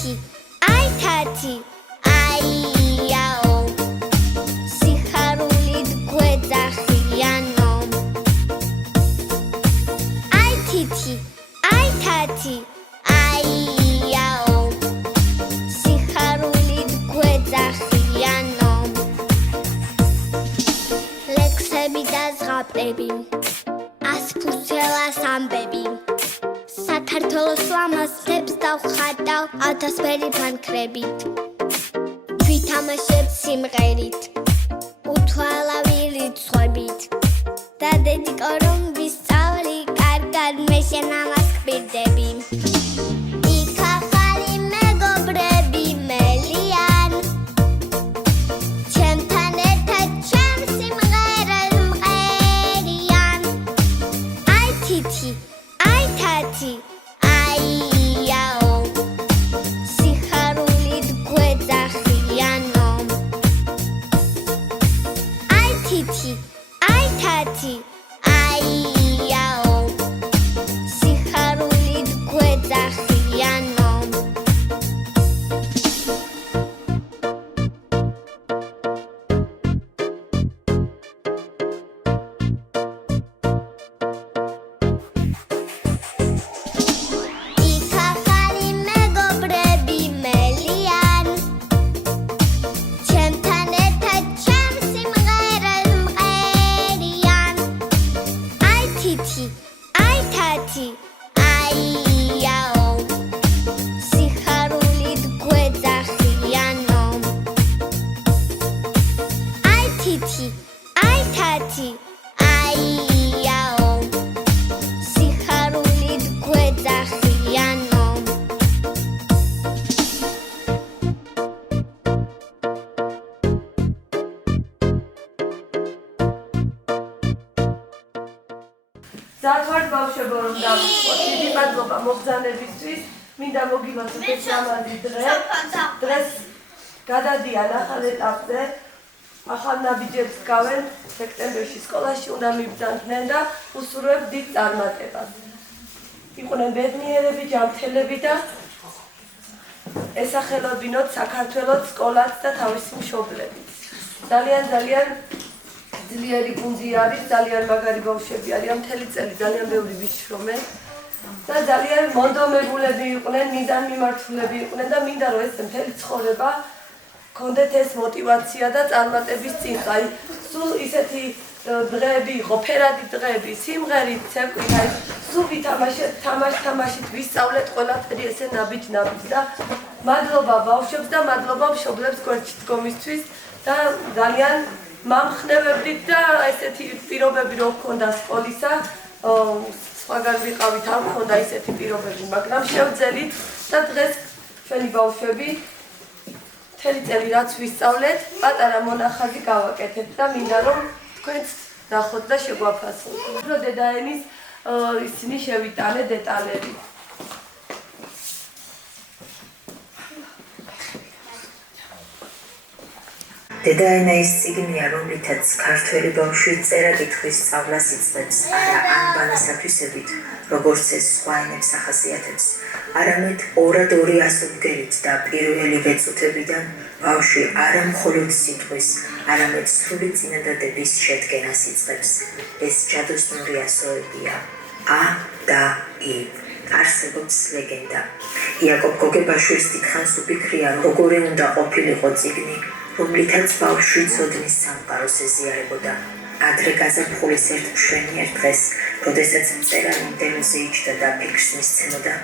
თითი, აი თათი, აიაო, სიხარულით გვეძახიანო. აი თითი, აი თათი, აიაო, სიხარულით გვეძახიანო. ლექსები და ზღაპრები, ასფუცელას ამბები, საქართველოს ლამაზებს დავხატავ ათასფერი ფანქრებით. ვითამაშებ სიმღერით, უთვალავი რიცხვებით, დადედიკო რომ ვისწავლი კარგად მე შენ ამას გვირდები. იქ ახალი მეგობრები მელიან, ჩემთან ერთად ჩემ სიმღერას მღერიან. აი თითი, აი თათი, აიაო, სიხარულით გვეძახიანო. აი თითი, აი თათი, აიაო, სიხარულით გვეძახიანო. იქ ახალი მეგობრები მელიან, ჩემთან ერთად ჩემ სიმღერას მღერიან. აი თითი, აი თათი, აიაო, სიხარულით გვეძახიანო. აი თითი, აი თათი, აიაო, სიხარულით გვეძახიანო. ზართ ბავშვებო რომ დავიწყოთ. დიდი მადლობა მოგზაურებისთვის. მინდა მოგილოცოთ ეს ლამაზი დღე. დღეს გადადიან ახალ ეტაპზე. ახალ ნაბიჯებს გავენ სექტემბერში სკოლაში უნდა მიბრძანდნენ და უსურვებ დიდ წარმატებას. იყვნენ ბედნიერები, ჯანმრთელები და ესახელობინოთ საქართველოს სკოლას და თავისი მშობლებით. ძალიან ძლიერი გუნდი არის, ძალიან მაგარი ბავშვები არიან, მთელი წელი ძალიან ბევრი ვიშრომენ და ძალიან მონდომებულები იყვნენ, მიზანმიმართულები იყვნენ და მინდა რომ ეს მთელი ცხოვრება გქონდეთ ეს მოტივაცია და წარმატების წინყა. სულ ისეთი დღეები იყო, ფერადი დღეები, სიმღერით, ცეკვით, აი სულ ვითამაშეთ, თამაშით ვისწავლეთ ყველაფერი ესე ნაბიჯ და მადლობა ბავშვებს და მადლობა მშობლებს გვერდში დგომისთვის და ძალიან მამხნევებდით და ესეთი პირობები რო გქონდა სკოლისა, სხვაგან ვიყავით, არ გქონდა ისეთი პირობები, მაგრამ შევძელით და დღეს ჩვენი ბავშვები მთელი წელი რაც ვისწავლეთ, პატარა მონახაზი გავაკეთებთ და მინდა რომ თქვენც ნახოთ და შეგვაფასოთ. უფრო დედაენის ისინი შევიტანე დეტალები. დედაენა ის წიგნია, რომლითაც ქართველი ბავშვი წერა-კითხვის სწავლას იწყებს, არა ანბანასათვისებით, როგორც ეს სხვა ენებს ახასიათებს, არამედ ორადორი ასობგერით და პირველივე წუთებიდან ბავშვი არა მხოლოდ სიტყვის, არამედ სრული წინადადების შედგენას იწყებს. ეს ჯადოსნური ასოებია ა და ი. არსებობს ლეგენდა. იაკობ გოგებაშვილს დიდხანს უფიქრია, როგორი უნდა ყოფილიყო წიგნი, რომლითაც ბავშვი ცოდნის სამყაროს ეზიარებოდა. ადრე გაზაფხულის ერთ მშვენიერ დღეს, როდესაც მწერალი მდელოზე იჯდა და ფიქრს მისცემოდა,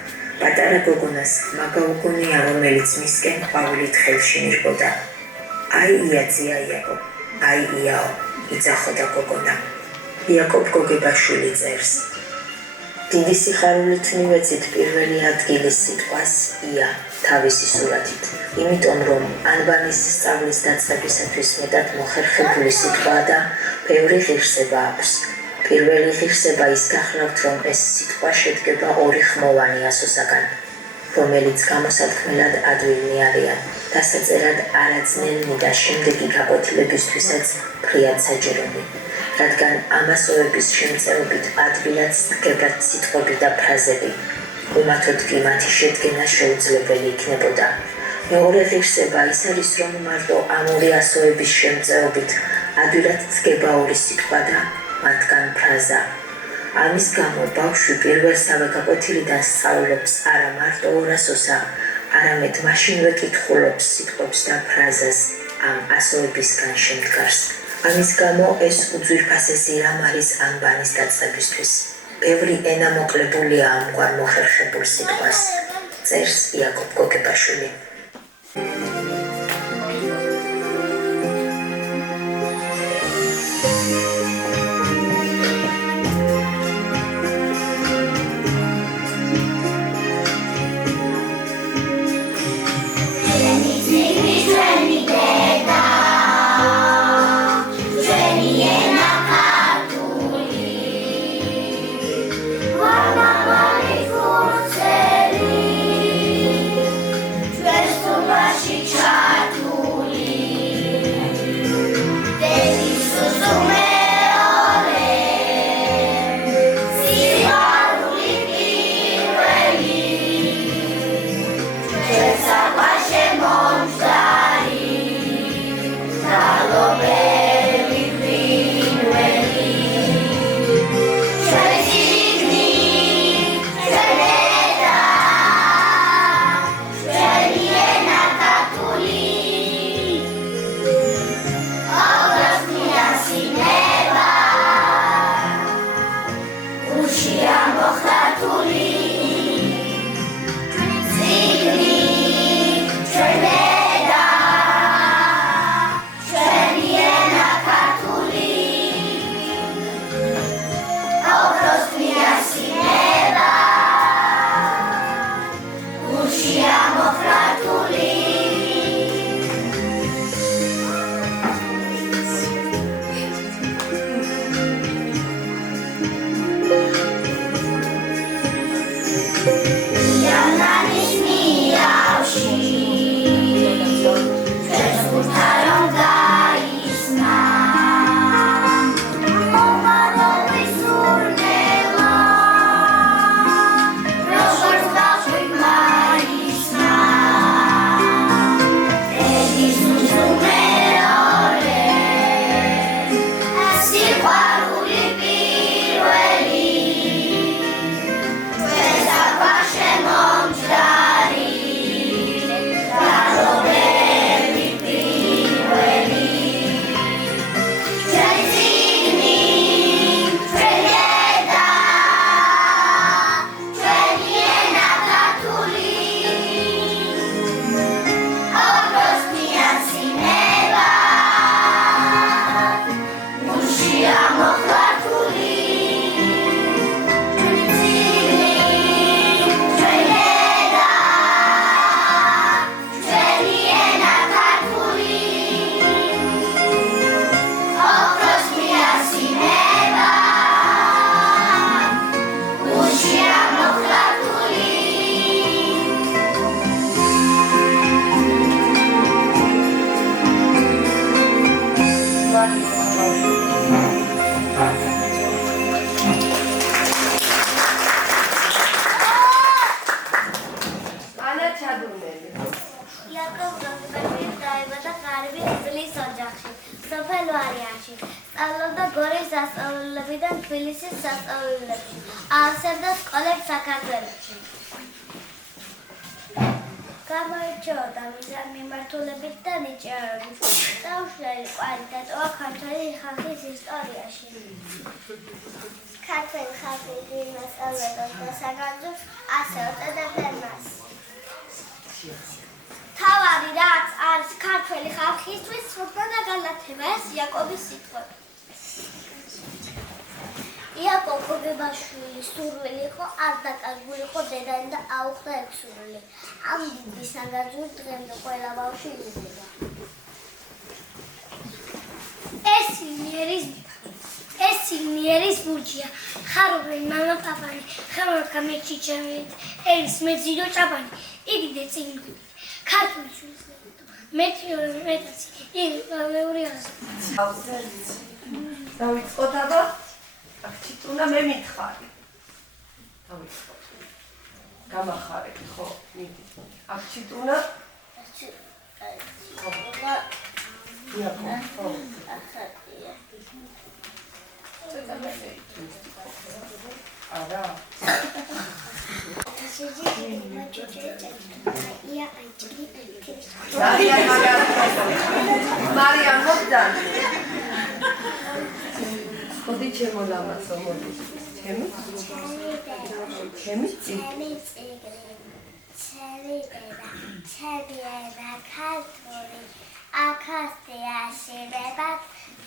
პატარა გოგონას ხმა გაუგონია, რომელიც მისკენ ყვავილით ხელში მირბოდა. აი იაძია იაკობ, აი იაო, იძახოდა გოგონა. იაკობ გოგებაშვილი წერს. დიდი სიხარულით მივეცით პირველი ადგილის სიტყვას ია თავისი სურათით, იმიტომ რომ ანბანის სწავლის დაწყებისათვის მეტად მოხერხებული სიტყვაა და ბევრი ღირსება აქვს. პირველი ღირსება ის გახლავთ, რომ ეს სიტყვა შედგება ორი ხმოვანი ასოსაგან, რომელიც გამოსათქმელად ადვილნი არიან, დასაწერად არაძნელნი და შემდეგი გაკვეთილებისთვისაც ფრიად საჯერონი. რადგან ამასოების შემწეობით ადვილად სდგებათ სიტყვები და ფრაზები. უმათოდ კი მათი შედგენა შეუძლებელი იქნებოდა. მეორე ღირსება ის არის, რომ მარტო ამ ორი ასოების შემწეობით ადვილად დგება ორი სიტყვა და მათგან ფრაზა. ამის გამო ბავშვი პირველსავე გაკვეთილიდან სწავლობს არა მარტო ორასოსა, არამედ მაშინვე კითხულობს სიტყვებს და ფრაზას ამ ასოებისგან შემდგარს. ამის გამო ეს უძვირფასესი რამ არის ანბანის დაწყებისთვის. ბევრი ენა მოკლებულია ამგვარ მოხერხებულ სიტყვას. წერს იაკობ გოგებაშვილი. თავარი რაც არის ქართველი ხალხისთვის სრულდა და განათება ეს იაკობის სიტყვები. იაკობ გოგებაშვილის სურვილი იყო არ დაკარგულიყო დედანი და აუხდა ექვსურვილი. ამ დიდი სანგაძური დღემდე ყველა ბავშვი იზრდება. ეს სიგნიერის ბურჯია, ხარობენ მამა პაპანი, ხამროქა მეჩი ჩემით, ერის მეძიდო ჭაბანი, იგი დეწინგვით, ქართული შვილისლებოდო, მეტაცი, იგი პავლეური აზრი. დავიწყოთ აბა, აქ ჩიტუნა მე მითხარი. დავიწყოთ. გამახარეთ, ხო, მიდი. აქ ჩიტუნა. იაკო, ხო. არა. ძალიან მაგარი. მარიამ მოგდან. მოდი ჩემო ლამაცო, მოდი. ჩემი? ჩემი წიგნი. ჩემი და ქართული აქასე აშენება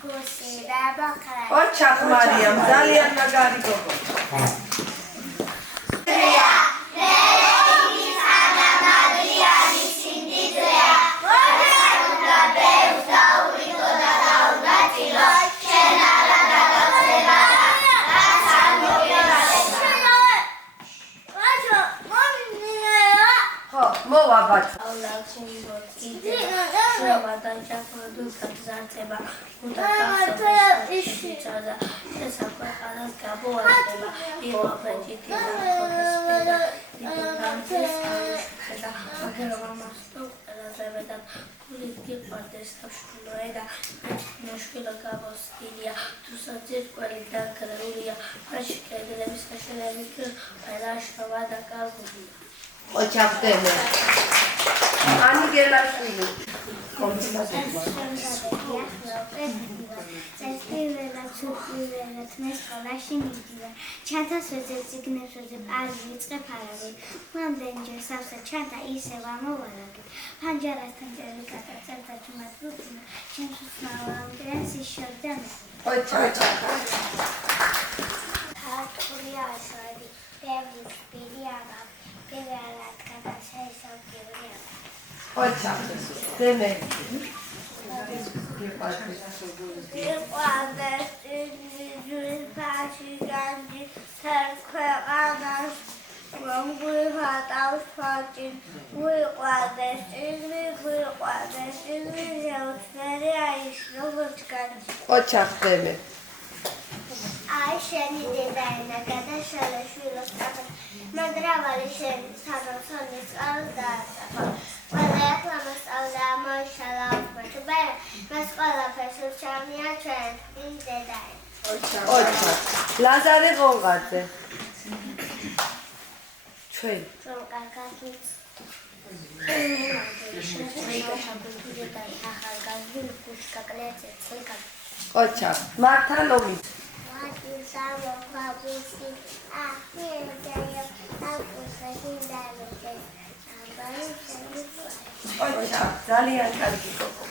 გუსი და მოხრა. ოჩახ მარიამ, ძალიან მაგარი გოგო. მოვაბათ. ოჩახდემე. Ani gelaშვილი. მე სკოლაში მიდივარ. ჩანთას ვეძებ წიგნებს ვეძებ არ ვიწყებ არავინ. მომდენჯერ სავსე ჩანთა ისევ ამოვარაგებ. ფანჯარასთან ჭერი გადაწერდა ჩუმად გუწინა. ჩემს უსმავამდენს ისშორდა მე. ოჩახ. ქართული ასვადი ბევრი სპირი აღარ. პირველად გადაშეისავკივია. ოჩახ. დემე. იყვანდეს ძვლის ფაში განჯი თერქვეყანას რომ გვიხატავს ფაჭი გვიყვანდეს წიგნი ზეუცვერი არის როგორც განჯი. ოჩახ დემე. აი შენი დედაენა გადაშალა შვილოს კაფე მანდრავალი შენი სანოსონის წყალს დააწაფა. ყველა ახლა მოსწავლე ამოიშალა უფრთხილ მას ყველაფერს ურჩევნია ჩვენ დედაენა. ოჩახ. ლაზარე ღონღაძე. ჩვენ. რომ კარგად ოჩახ. მართა ლომიც. ოჩახ. ძალიან კარგი გოგო.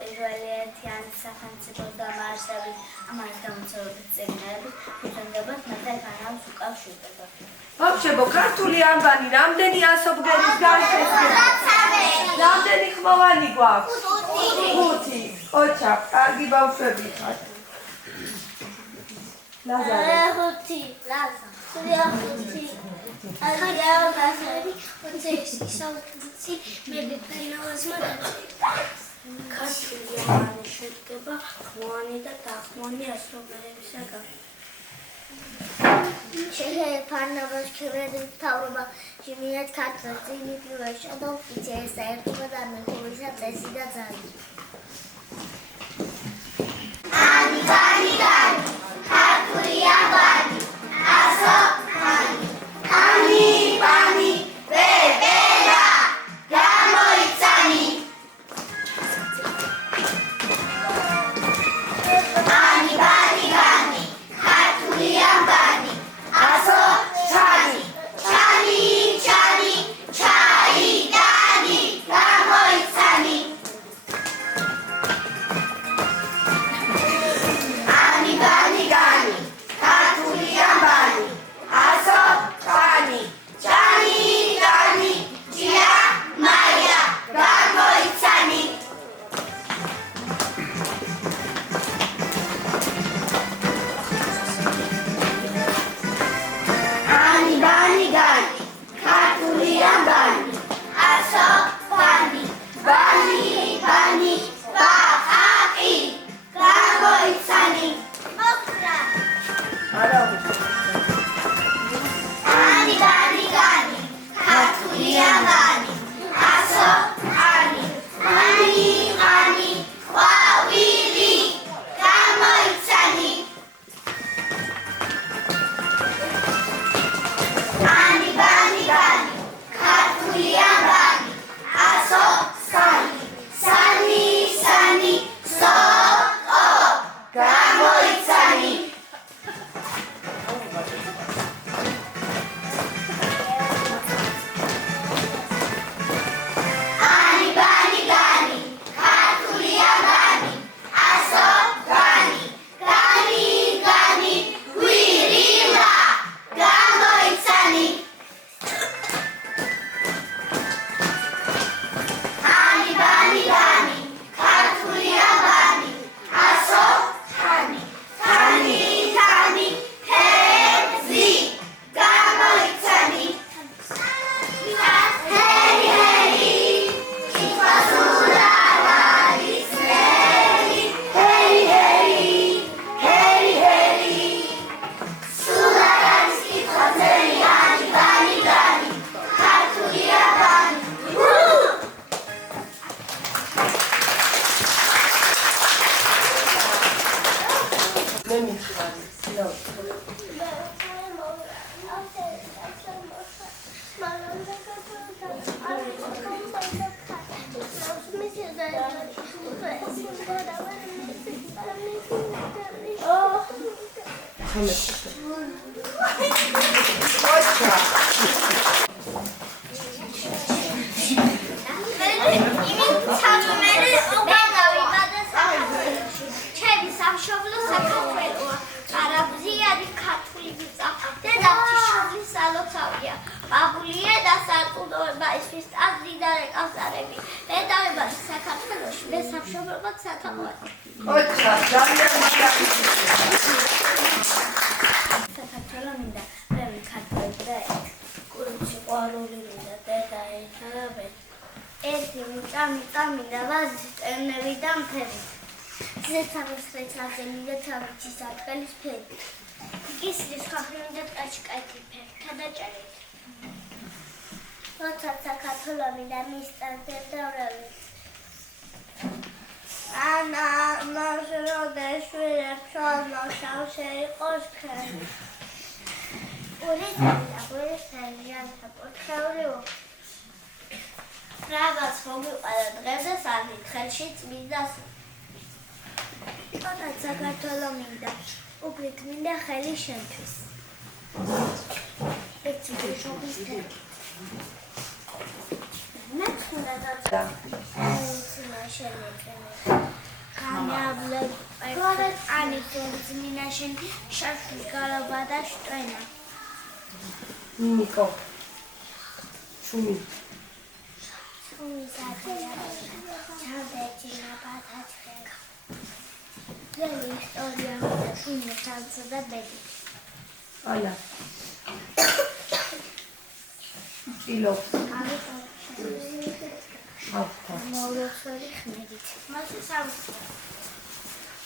პირველი ერთიანი სახელმწიფო დამაარსებით ამას დამწერლობით წიგნებით უწევდათ მეფე ფარავს უკავშირდება. ბავშვებო, ქართული ანბანი რამდენი ასობგერის გარშესია? რამდენი ხმოვანი გვაქვს? 5. ოჩახ, კარგი ბავშვები ხართ. ლაზარე. 5 ლაზა. 5 ქართული საუთი მე ფერნავაზმა დაწერა. ქართული ანბანი შედგება ხმოვანი და დახმოვანი ასობგერისაგან. ფარნავაზ ქერედის მთავრობა ჟიმიათ ქართლის წიგნი პირველ შაბა ოფიცერის საერთო და მეთოვისა წესი და ძალი. ქართული ანბანი ასო ანი პანი ბებელა გამოიცანი ანი პანი ქართული ანბანი ასო ჩანი ჩაიდანი გამოიცანი ანი ნიკო შუმი ალა ილო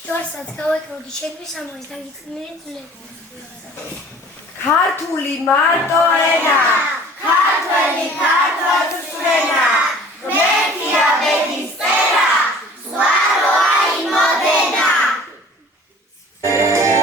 Dorsați că uite, o diceți să mă stai ghiținile. ქართული მარტო ენა ქართველი ქართველს ვენა მეთია ბედის წერა ზღვა როა იმოდენა Thank you.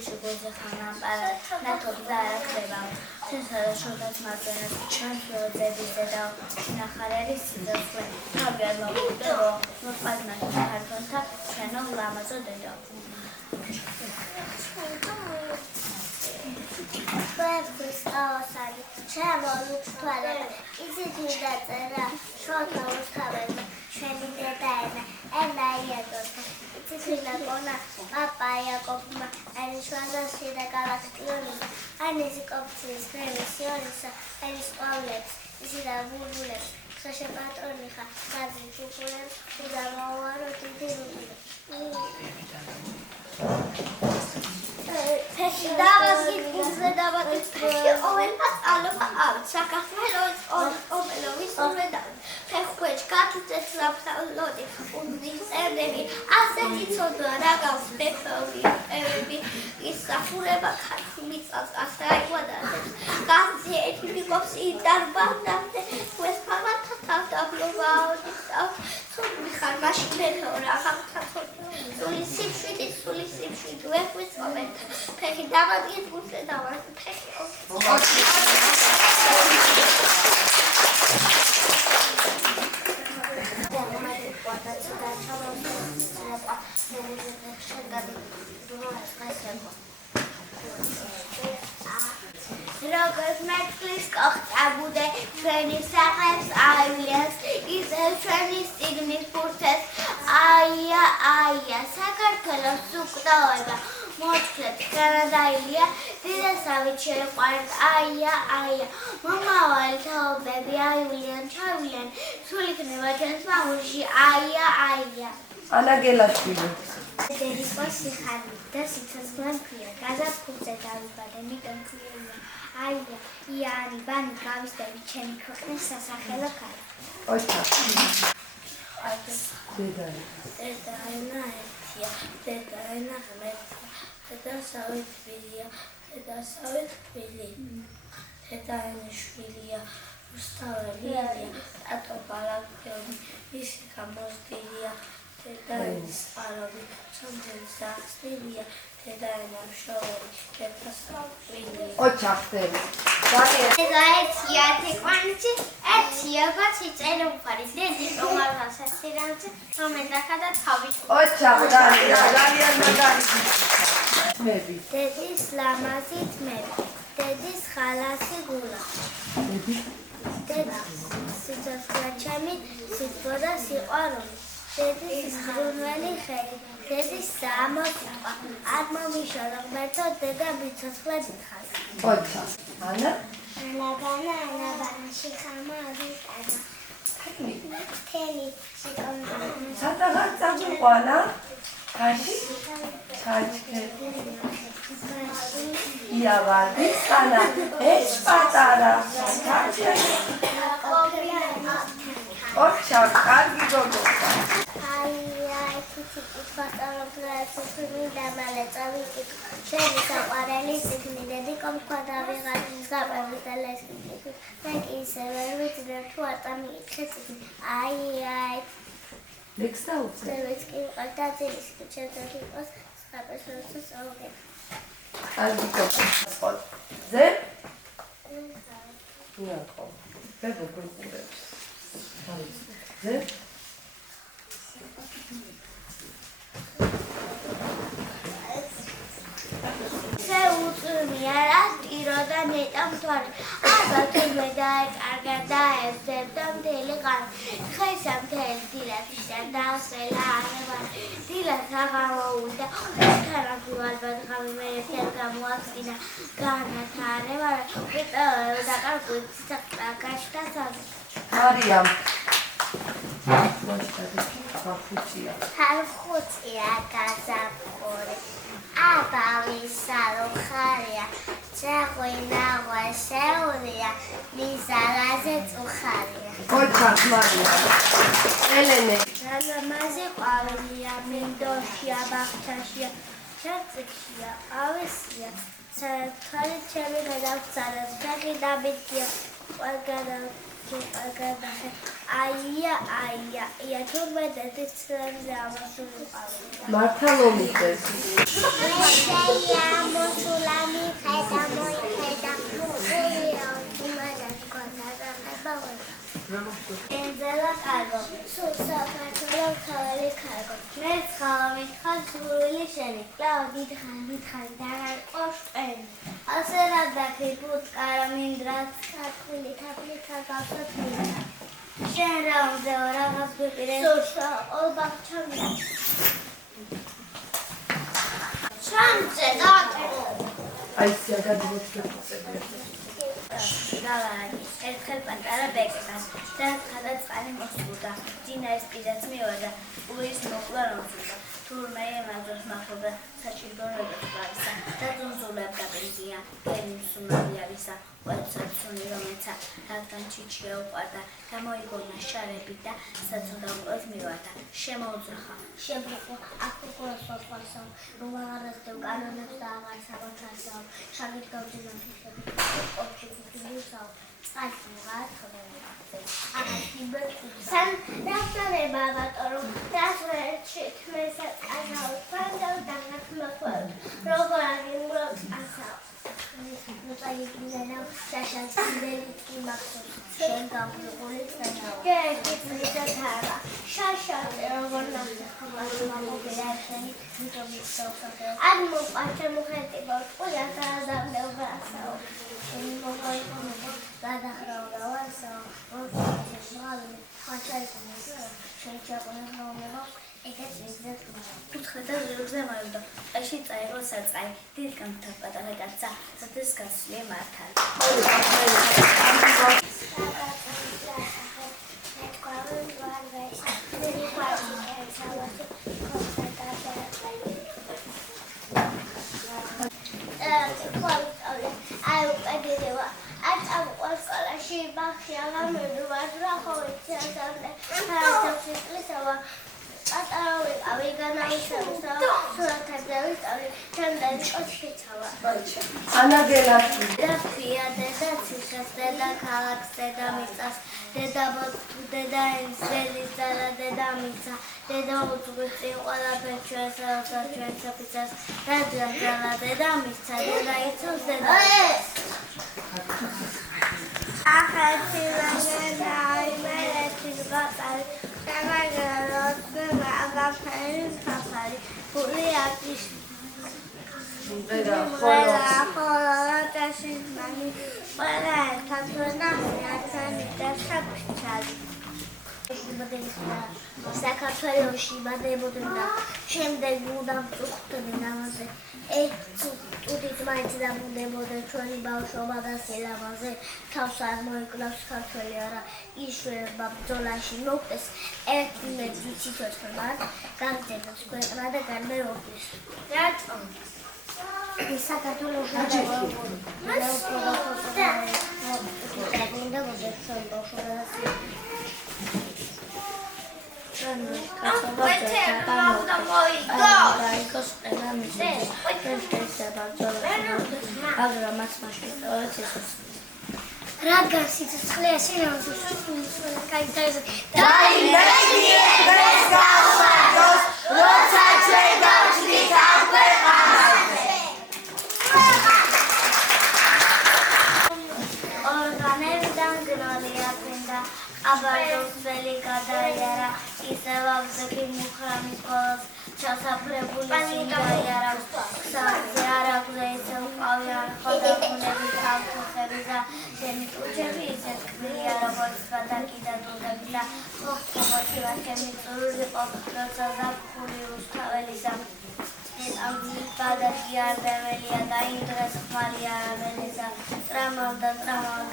გულში გოზე ხანამპარა ნათობდა არ ხდება თესადა შოდაც მარჯვენას ჩანთიო ძებიზე და ნახარელი სიძახვე თავი არ მოგუტეო მოყაზნა ქართონთა ჩვენო ლამაზო დედო Twelve awesome. Travel toilet. Easy to that. Short travel. Training the time. And I it's in the corner. Papaya Kopma and Shwanda see the galaxy. And it's a copy. And it's complex. This is a wood. Such a pattern. That's a chocolate. With a water to do. დავაგით გულზე დავაგით ფეხი ყოველმაც ალობა ავით საქართველოს ობელოვის უმედად ფეხქვეშ გათუცეთ საფსალოდი უბნის წერდები ასეთი ცოდვა რა გავს ფეხები ისახურება ქართულ მიწას ასე აიყვადათ გაზეთი მიგობს იდარბანდამდე ვესფალათა თავდაბლობაოდი ცოდვი ხარ მაშინ ფეხო რა ხარ სული სიფშვიდით ვეხვით ფეხი დავადგეთ გულზე დავაგეთ ფეხი როგორც მეტყლის კოხტაბუდე ჩვენი სახელს აივლეს ისევ ჩვენი სიგნის ფურცეს აია საქართველოს უკდავება მოჩქლეთ განადაილია დიდესავით შეყვარეთ აია მომავალი თაობები აივლიან ჩავიან სულ იქნება ჩვენს მამულში აია ანა გელაშვილი დედის სიხარი და სიცოცხლე მქვია გაზაფხულზე დავიბადე მიტომ მქვია აია იანი ბანი გავისდები ჩემი ქვეყნის სასახელო ქარი ოჩა დედა ენა ერთია დედა ენა ღმერთია დედა სავე თბილია დედა სავე თბილი დედა ენა შვილია რუსთაველია ატო ბალაკები ისი გამოსდილია დედა ენის წყარობი ცოდნის დახსნილია დედა ენა მშოვერი დედა სავე ოჩა ხდები ძალიან ეთია თეკვანიცი ეთია ბაცი წერუხარი დედის უმარხასაცირანცი მომედახა და თავი ოჩა ძალიან მაგარი თმები დედის ლამაზი თმები დედის ხალასი გულა დედის სიცოცხლე ჩემი სიტყვა და სიყვარული დედის ხრუნველი ხელი დედის სამოსიტყვა არ მომიშალა ღმერთო დედა მიცოცხლებით ხარ ოჩა ანა ანაბანაში ხამარი თელი სადაღაც წაგვიყვანა კაში ჩაჩქე იავადის ანა ეს პატარა ოჩა კარგი გოგო Შენი საყვარელი სიგნი დედი კომქვა ვიღარ საპრების და ლესკის მე კი ისე ვერ ვიცი თუ არ წამიკითხე სიგნი აი ლექს დაუწე დევიც კი ვიყავ და ძილის ჩერდები იყოს საპრების როცა წავიდე კარგი გოგო ზე ნახო ბებო გულყურებს ზე უწმიერა ტირო და ნეტა მთვარი ალბათ მე დაეკარგა და ესებდა მთელი ყანი ხესა მთელი დილათიშთან დაასველა არებანი დილას აღამოუვიდა ქარაფი ალბათ ღამე მე ერთად გამოახდინა განათარება ვიტოვე და კარგული ციტა გაშდა საზე მარიამ ხახუცია ხახუცია გაზაფხული აბავის სალოხარია წაღვინა ვასეულია მიზალაზე წუხარია ოჩა მარიამ ელენე ლამაზი ყვავილია მინდორშია ბახჩაშია ჩარწიქშია ავესია თვალი ჩემი გადავცალეს ფეხი დამიტკია ყველგანა აია თორმეტი წელზე ამასული ყავდა. მართა ლომიდეს. მოსულამი ხედა მოიხედა ენზელა კარგო, სულ საქართველოს ქალი კარგო. მე ხალხი სული შენი. ლაო დიდხანი დაღარყոշტენი. ასე რა დაქიფუტ კარამინდრას ქართული თაფლი შენ რა უნდა რაღაც გვიპირე. სულსა ოლბახჩამი. შანზე დაკო. აი სიადაგებოთლაპოცები. ერთხელ პატარა ბეკებას და ხადაწყალი მოსწურდა. დინარის პირაც მივიდა, ურის მოკვლა რომსუდა. თურმე ემაძოს მახლობდა საჭიროებებს გარისა და ზუნზულებდა ბენზია, გენი მსუნავი არისა, ყველცად სუნი რომელცა რადგან ჩიჩია უყვარდა, გამოიგონა შარები და საწუნდაყოს მივარდა. შემოუძრახა, შებრიყო, აკუკურას ვაყვარსავ, რომ აღარასდევ კანონებს და აღარ საბოთასავ, შაგით გავძინა ფიშები, ყოფში ფიქრისავ, წყალში მღართობენ. San daftare babatoru dasverchi tmesa asau pandau dangat mafal rogoragin blok asau nutagi kinana shashan sindeli kimakso shenga blokoli sanau kitmita thara shashan rogorna khamama gerashani mitomikso admo pacha mukheti bol pula taradamle ubasau mogoi kono dada rawasa უთხრიდა ზურგზე მარობდა. ყეში წაიღო საწყალი. დიდ გამთა პატარა კაცსა, სადეს გასვლია მართალი. ბახში აღამერდო ვაჟრა ხოლმე ცალსავდა ფარასავში კლისავა პატარავი ავი განაუშავსა სურათებზე ვისწავლი ჩემდანი ოჩქეცავა ანაგელაში დაფია დედა ციხეს დედა ქალაქს დედა მიწას დედა ენზელის ძალა დედა მიწა დედა უძღვით წინ ყველაფერს ჩვენსა ჩვენს ოფიცერს რადგან ძალა დედა მიწა დედა იცავს დედა ახალში ვაგენა იმერეთის ბატარი სამაგეროთმე მაგაფერის ხაფარი ფული აკის ხოლო ტაშის მანი ყველა ერთად ვენახი და საფრჩალი საქართველოში ბადებოდნენ და შემდეგ უნდა ვწუხდნენ ამაზე უდით მაინც დამუნდებოდა ჩვენი ბავშვობა და სილამაზე თავს არ მოიკლავს ქართველი არა იშვება ბრძოლაში მოკლეს ერთი მეტი სიცოცხლე მას გაგრძელებს ქვეყნა და განმეორდეს რატომ საქართველოში რადგან სიცოცხლე ასე ნამდვილად კაიდაიზა როცა ჩვენ გავჩნით ამ ქვეყანაზე ორგანებიდან გნოლია წინდა აბარდოსველი გადაიარა ისევ აღზექი მუხრამის ყოველს ჩასაფრებული სინდაიარა საძე არაგვზე ისევ ყავიან ხოდა ქუნები თავთუხები და შენი ტუჩები ისეთ კბილია როგორც გადაკი და დუდები და ხოხტომოჩი ვაჩემი წურული ყოფ როცა ზაფხული უსთაველისა ბადაკი არ დემელია და იმ დღეს ხმალია ამელისა ტრამალ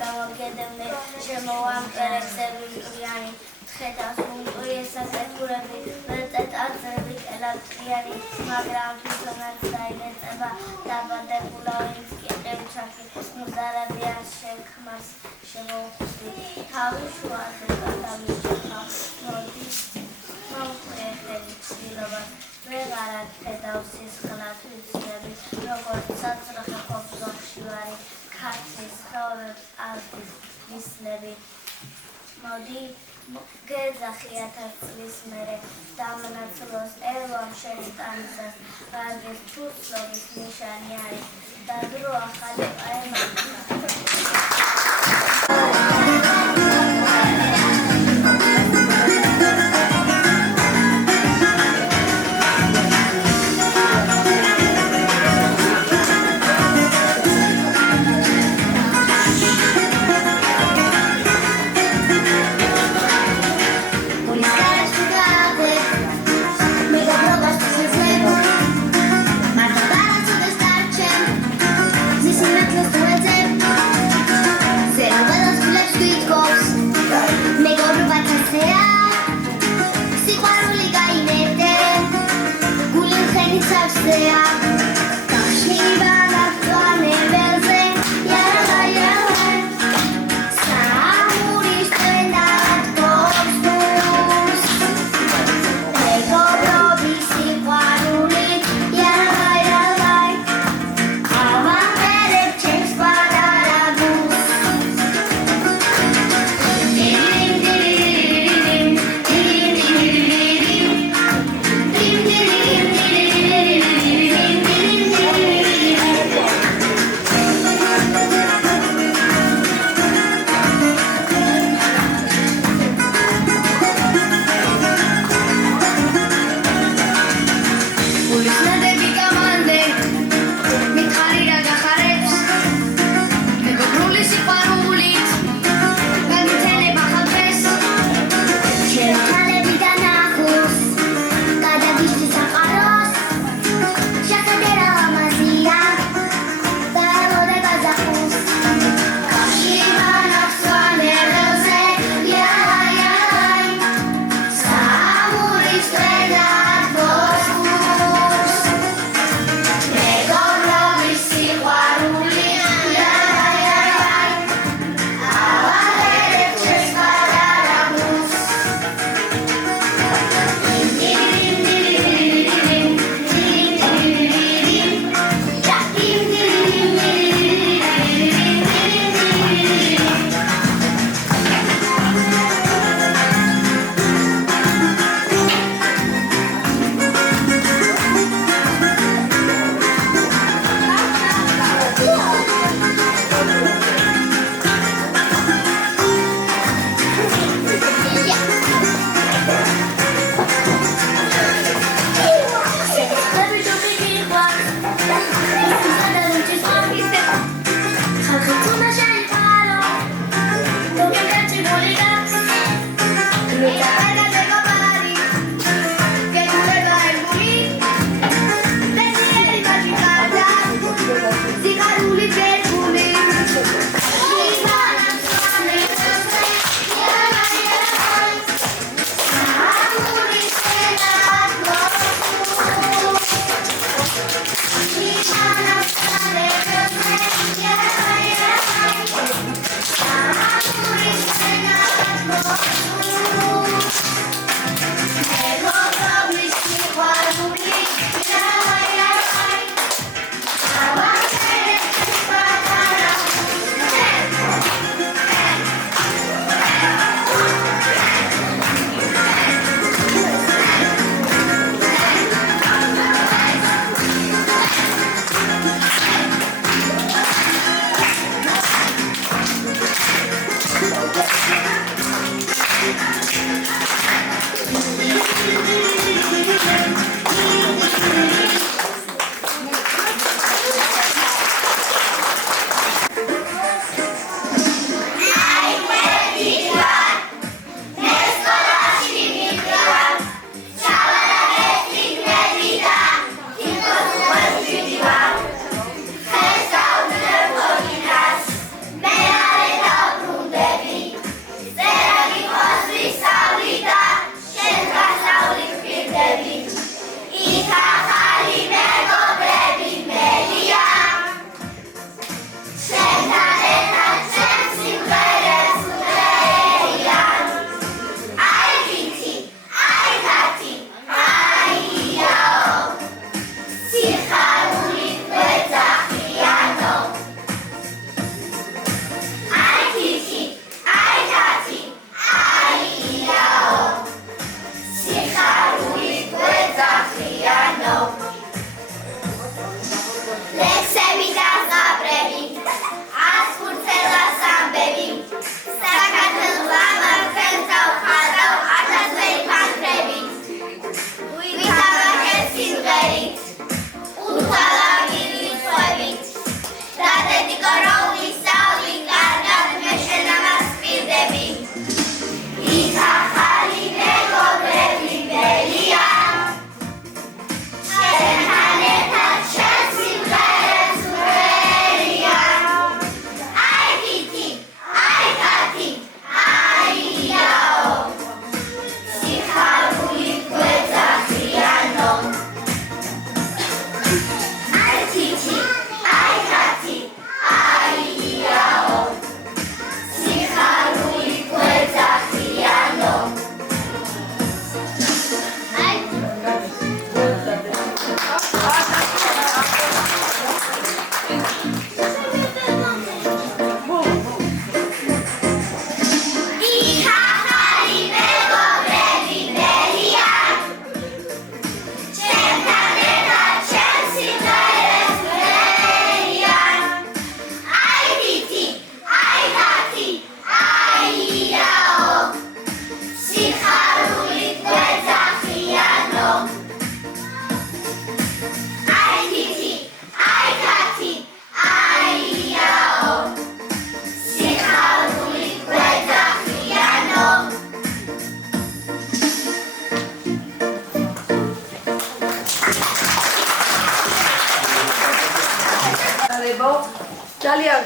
გამოგედემნე შემოვამტერესები მტვრიანი ხედავს უნტუიესასეთურები ვერწეთ აწრებით ელაქტრიანი მაგრამ თვითონაც დაინეწება დაბადებულავის კიყევჩაკი მუზარები არ შექმას შემოუხსნი თავი შუაზე გადავიჭრა მოდი მომხრე ხელი ცდილობა ვეღარად ხედავს სისხლად ვიცნები როგორც საწრახე ყოფს ზოგში ვარი ქართლის ხოვებს არდის მისლები მოდი გეძახი 1000 წლის მერე დამნაცლოს ელვამ შენი ტანისას ვარგეს თუცლობის ნიშანი არის და დრო ახალი Serão belas mulheres que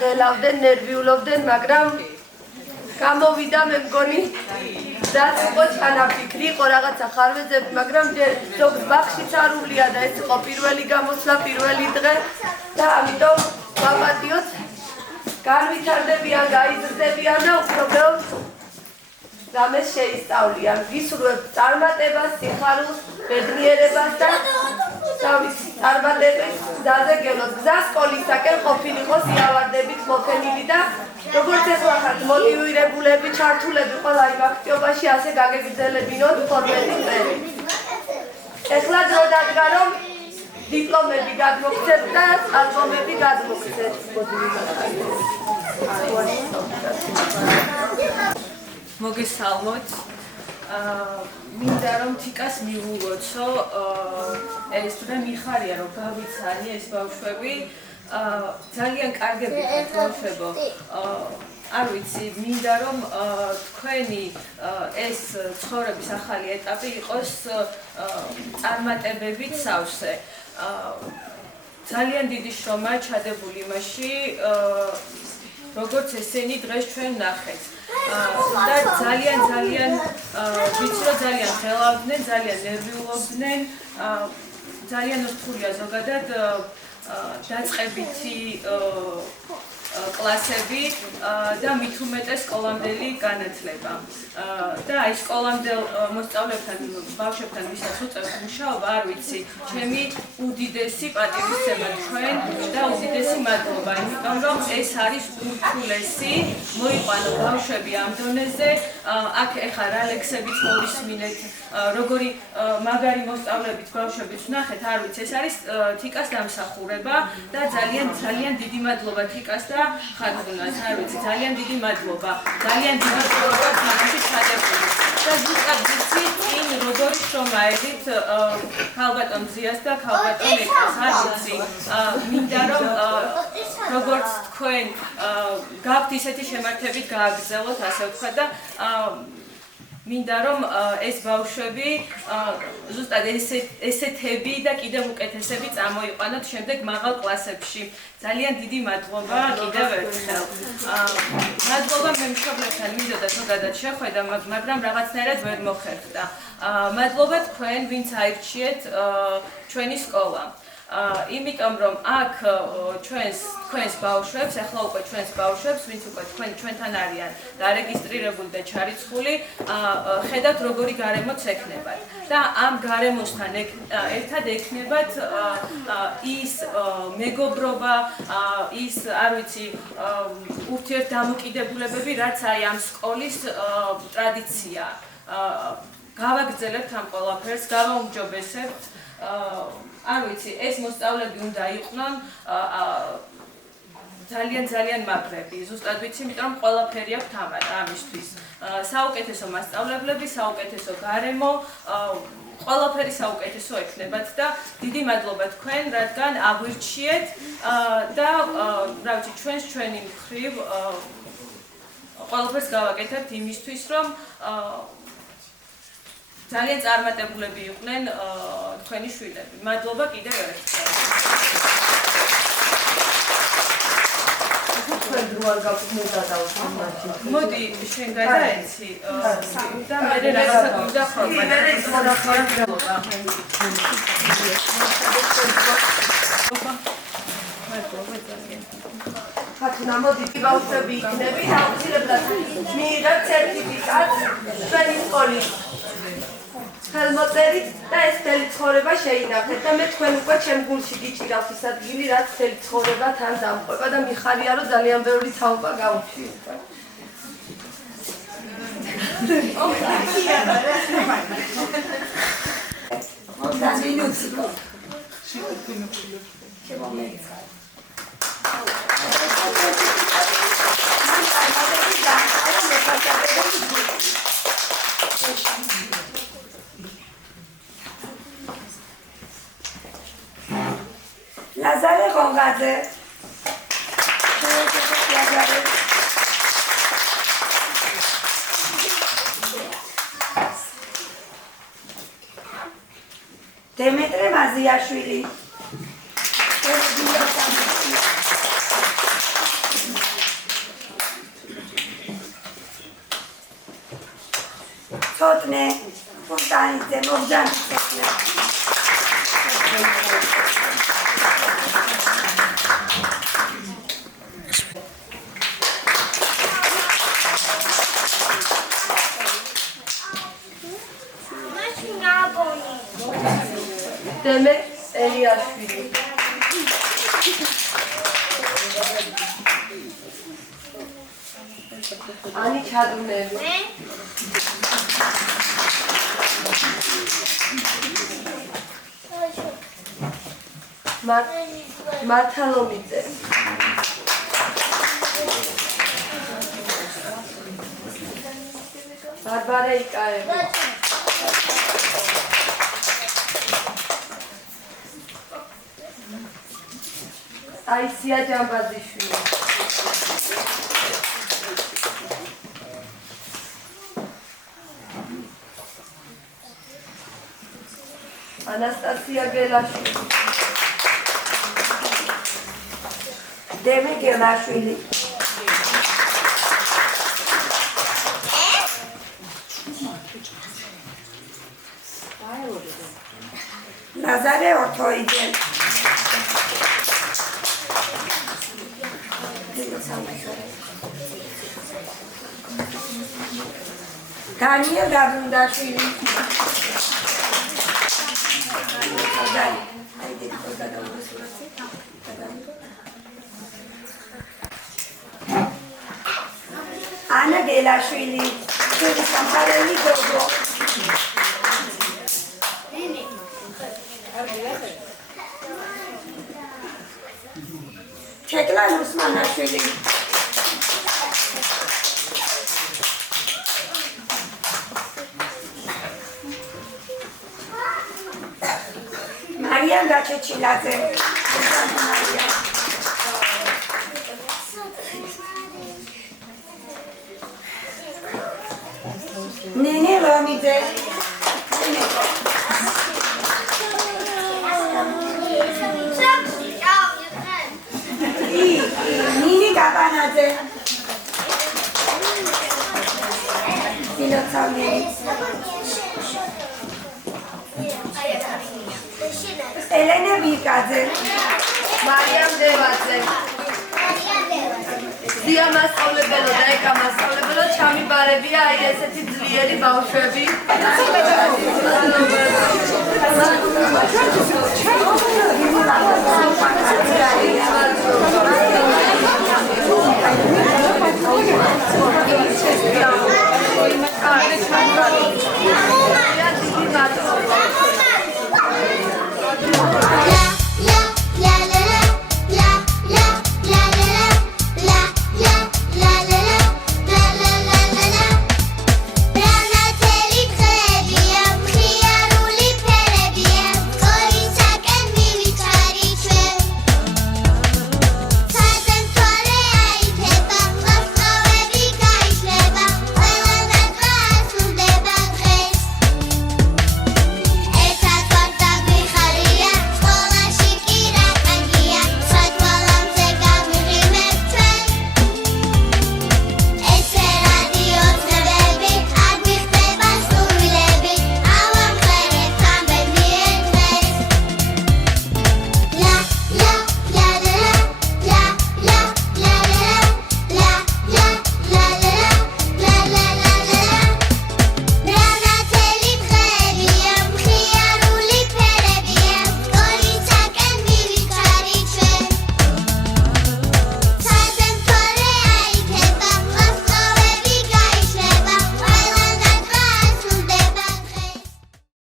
ღელავდნენ, ნერვიულობდნენ, მაგრამ გამოვიდა მე მგონი რაც იყო ჩანაფიქრი, იყო რაღაცა ხარვეზები, მაგრამ ზოგ ბაღშიც არ ვლია და ეს იყო პირველი გამოსვლა, პირველი დღე და ამიტომ ვაპატიოთ, განვითარდებიან, გაიზრდებიან და უფრო ბევრ რამეს შეისწავლიან. ვისურვებ წარმატებას, სიხარულს, ბედნიერებას და წარმატების გზაზე გელოთ. გზა სკოლისაკენ ყოფილიყოს იავარდებით მოფენილი და როგორც ახლა ხართ მოტივირებულები, ჩართულები ყველა იმ აქტივობაში ასე გაგეგრძელებინოთ ფორმები წერი. ეხლა დრო დადგა რომ დიპლომები გადმოგცეთ და ალბომები გადმოგცეთ. მოგესალმოთ. მინდა რომ თიკას მივულოცო, ეს და მიხარია რომ გავიცანი ეს ბავშვები, ძალიან კარგები ხართ ბავშვებო. არ ვიცი, მინდა რომ თქვენი ეს ცხოვრების ახალი ეტაპი იყოს წარმატებებით სავსე. ძალიან დიდი შრომა ჩადებული იმაში, როგორც ესენი დღეს ჩვენ ნახეთ. და ძალიან ვიცი რომ ძალიან ხელავდნენ, ძალიან ნერვიულობდნენ, ძალიან რთულია ზოგადად დაწყებითი კლასები და მით უმეტეს სკოლამდელი განათლება. და აი სკოლამდელ მოსწავლეებთან, ბავშვებთან ვისაც უწევთ მუშაობა, არ ვიცი, ჩემი უდიდესი პატივისცემა თქვენ და უდიდესი მადლობა, იმიტომ რომ ეს არის ურთულესი მოიყვანო ბავშვები ამ დონეზე. აქ ეხლა რა ლექსებიც მოვისმინეთ, როგორი მაგარი მოსწავლეებით ბავშვებიც ვნახეთ, არ ვიცი, ეს არის თიკას დამსახურება და ძალიან დიდი მადლობა თიკას და ხატუნას, არ ვიცი, ძალიან დიდი მადლობა. ძალიან დიდი მადლობა თამაში ჩადებული. და ზუსტად ვიცი წინ როგორი შრომა ეძით ქალბატონ ზიას და ქალბატონ ეკას, არ ვიცი. მინდა რომ როგორც თქვენ გაქვთ ისეთი შემართებით გააგრძელოთ, ასე ვთქვათ და მინდა რომ ეს ბავშვები ზუსტად ესეთები და კიდევ უკეთესები წამოიყვანოთ შემდეგ მაღალ კლასებში. ძალიან დიდი მადლობა კიდევ ერთხელ. მადლობა მემშობლებთან მინდოდა ზოგადად შეხვედა, მაგრამ რაღაცნაირად ვერ მოხერხდა. მადლობა თქვენ, ვინც აირჩიეთ ჩვენი სკოლა. იმიტომ რომ აქ თქვენს ბავშვებს, ახლა უკვე ჩვენს ბავშვებს, ვინც უკვე ჩვენთან არიან დარეგისტრირებული და ჩარიცხული, ხედავთ როგორი გარემოც ექნებათ. და ამ გარემოსთან ერთად ექნებათ ის მეგობრობა, ის, არ ვიცი, ურთიერთდამოკიდებულებები, რაც აი ამ სკოლის ტრადიცია. გავაგრძელებთ ამ ყველაფერს, გავაუმჯობესებთ. არ ვიცი, ეს მოსწავლეები უნდა იყვნენ ძალიან მაგრები. ზუსტად ვიცი, იმიტომ რომ ყველაფერი აქვს ამისთვის. საუკეთესო მასწავლებლები, საუკეთესო გარემო, ყველაფერი საუკეთესო ექნებათ და დიდი მადლობა თქვენ, რადგან აგვირჩიეთ და რა ვიცი, ჩვენი მხრივ ყველაფერს გავაკეთებთ იმისთვის, რომ ძალიან წარმატებულები იყვნენ თქვენი შვილები. მადლობა კიდევ ერთხელ. თქვენ დრო არ გაქვთ მე გადავხოთ მაშინ. მოდი შენ გადაეცი და მე რაღაცა გვინდა ხოლმე. ხათუნა მოდი ბავშვები იქნები და აუცილებლად მიიღებთ სერტიფიკატს ჩვენი სკოლის ხელმოწერით და ეს მთელი ცხოვრება შეინახეთ და მე თქვენ უკვე ჩემ გულში გიჭირავთ ის ადგილი, რაც მთელი ცხოვრება თან დამყვება და მიხარია რომ ძალიან ბევრი თაობა გაუჩიეთ. ლაზარე ღონღაძე დემეტრე მაზიაშვილი ცოტნე, ფონტანიძე, მოგზანის ცოტნე. დემეტრ ელიაშვილი. ანი ჩადუნელი. მართალომიძე. ბარბარე იკაევი. აისია ჯამბაზიშვილი. ანასტასია გელაშვილი. დემე გელაშვილი. ლაზარე ორთოიძე. დანიელ დაბრუნდაშვილი. ანა გელაშვილი. სამხარელი გოგო. თეკლა ლუსმანაშვილი. მარიამ გაჩეჩილაძე. ნინი ლომიძე. ნინი გაბანაძე. სილოცავლიერი. ელენე ვიკაძე. მარიამ დევაძე. ზია მასწავლებელო და ეკა მასწავლებელო ჩამიბარებია აი ესეთი ძლიერი ბავშვები.